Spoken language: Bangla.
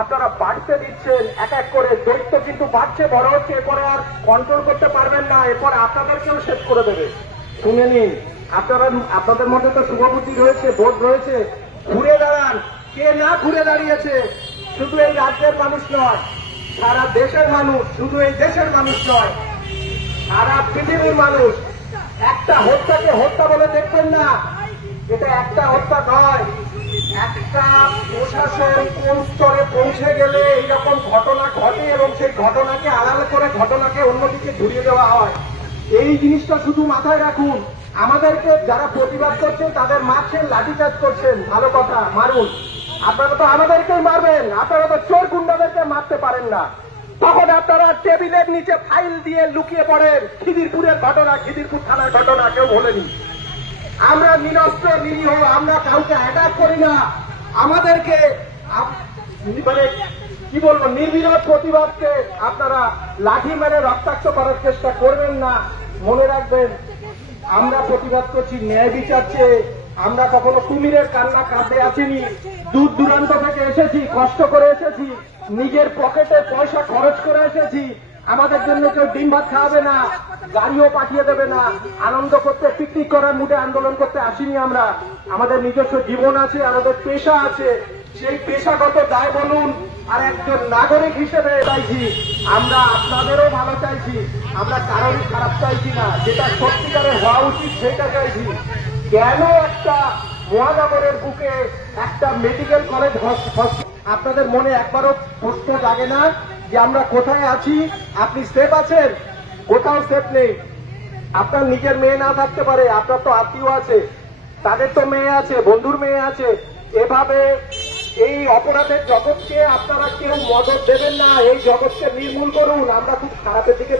আপনারা বাড়তে দিচ্ছেন এক এক করে। দৈত্য কিন্তু বাড়ছে, বড় হচ্ছে, এরপরে আর কন্ট্রোল করতে পারবেন না, এরপর আপনাদেরকেও শেষ করে দেবে। শুনে নিন, আপনাদের মধ্যে তো শুভবুদ্ধি রয়েছে, বোধ রয়েছে, ঘুরে দাঁড়ান। কে না ঘুরে দাঁড়িয়েছে? শুধু এই রাজ্যের মানুষ নয়, সারা দেশের মানুষ, শুধু এই দেশের মানুষ নয়, সারা পৃথিবীর মানুষ। একটা হত্যাকে হত্যা বলে দেখবেন না, এটা একটা হত্যা নয়। একটা প্রশাসন কোন স্তরে পৌঁছে গেলে এইরকম ঘটনা ঘটে এবং সেই ঘটনাকে আড়াল করে ঘটনাকে অন্যদিকে ঘুরিয়ে দেওয়া হয়, এই জিনিসটা শুধু মাথায় রাখুন। আমাদেরকে যারা প্রতিবাদ করছেন তাদের মারছেন, লাঠিচার্জ করছেন, ভালো কথা, মারুন। আপনারা তো আমাদেরকেই মারবেন, আপনারা তো চোর গুন্ডাদেরকে মারতে পারেন না। তখন আপনারা টেবিলের নিচে ফাইল দিয়ে লুকিয়ে পড়েন। খিদিরপুরের ঘটনা, খিদিরপুর থানার ঘটনা কেউ বলেনি। আমরা নিরস্ত্র নিরীহ, আমরা কাউকে অ্যাটাক করি না। আমাদেরকে মানে কি বলবো, নির্বিরোধ প্রতিবাদকে আপনারা লাঠি মেরে রক্তাক্ত করার চেষ্টা করবেন না। মনে রাখবেন, আমরা প্রতিবাদ করছি ন্যায় বিচার চেয়ে। আমরা কখনো কুমিরের কান্না কাঁদতে আসিনি। দূর দূরান্ত থেকে এসেছি, কষ্ট করে এসেছি, নিজের পকেটে পয়সা খরচ করে এসেছি। আমাদের জন্য কেউ ডিম ভাত খাওয়াবে না, গাড়িও পাঠিয়ে দেবে না। আনন্দ করতে, পিকনিক করার মুডে আন্দোলন করতে আসিনি আমরা। আমাদের নিজস্ব জীবন আছে, আমাদের পেশা আছে। সেই পেশাগত দায় বলুন আর একজন নাগরিক হিসেবে চাইছি, আমরা আপনাদেরও ভালো চাইছি, আমরা কারোরই খারাপ চাইছি না। যেটা সত্যিকারের হওয়া উচিত সেটা চাইছি। কেন একটা মহানগরের বুকে একটা মেডিকেল কলেজ, আপনাদের মনে একবারও প্রশ্ন জাগে না যে আমরা কোথায় আছি? আপনি সেফ আছেন? কোথাও সেফ নেই। আপনার নিজের মেয়ে না থাকতে পারে, আপনার তো আত্মীয় আছে, তাদের তো মেয়ে আছে, বন্ধুর মেয়ে আছে। এভাবে এই অপরাধের জগৎকে আপনারা কেউ মদত দেবেন না। এই জগৎকে নির্মূল করুন। আমরা খুব খারাপের দিকে